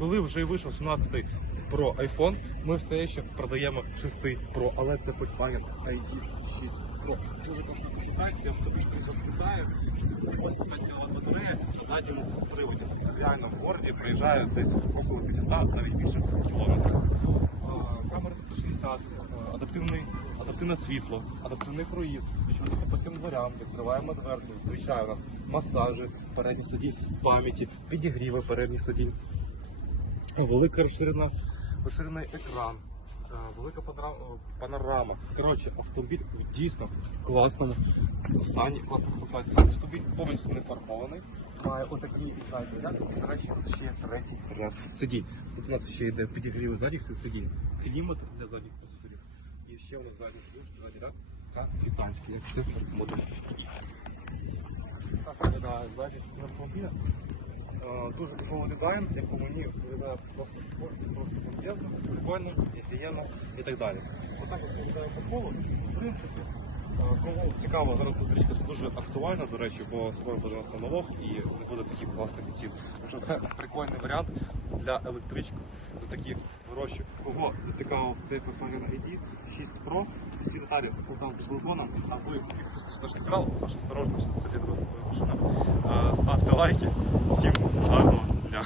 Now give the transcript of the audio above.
коли вже вийшов 17 Pro iPhone, ми все ще продаємо 6 Pro, але це Volkswagen ID6 Pro. Дуже класна комплектація, автомобіль прийшов з Китаю, ось 5 кВт батарея на задньому приводі. Реально в городі проїжджає десь около 500, навіть більше кілометрів. Камера 360, адаптивний, адаптивне світло, адаптивний круїз, відчувається по всім дверям, відкриваємо дверку, зустрічає у нас масажі, передні сидінь пам'яті, підігріви передніх сидінь, велика розширена, розширений екран, е, велика панорама. Коротше, автомобіль дійсно в класному стані, класна комплектація. Сам автомобіль повністю не фарбований, має отакий задній ряд, і, до речі, тут ще є третій ряд сидінь. Тут у нас ще йде підігрів задніх сидінь, клімат для задніх пасажирів. І ще у нас задній задній ряд капітанський, як Model X. Так виглядає задній автомобіля. Е, Дуже кайфовий дизайн, як по мені виглядає просто просто бомбезно, прикольно, офігенно і так далі. Отак ось виглядає по колу. В принципі, кому цікаво, зараз електричка це дуже актуально, до речі, бо скоро буде нас налог і не буде таких класних цін. Тому що це прикольний варіант для електрички за такі гроші. Кого зацікавив цей Volkswagen ID 6 Pro, всі деталі там за телефоном, а ви підписуйтесь на наш канал, Саша осторожно, що це машина. Е, Ставте лайки. Всім гарного дня.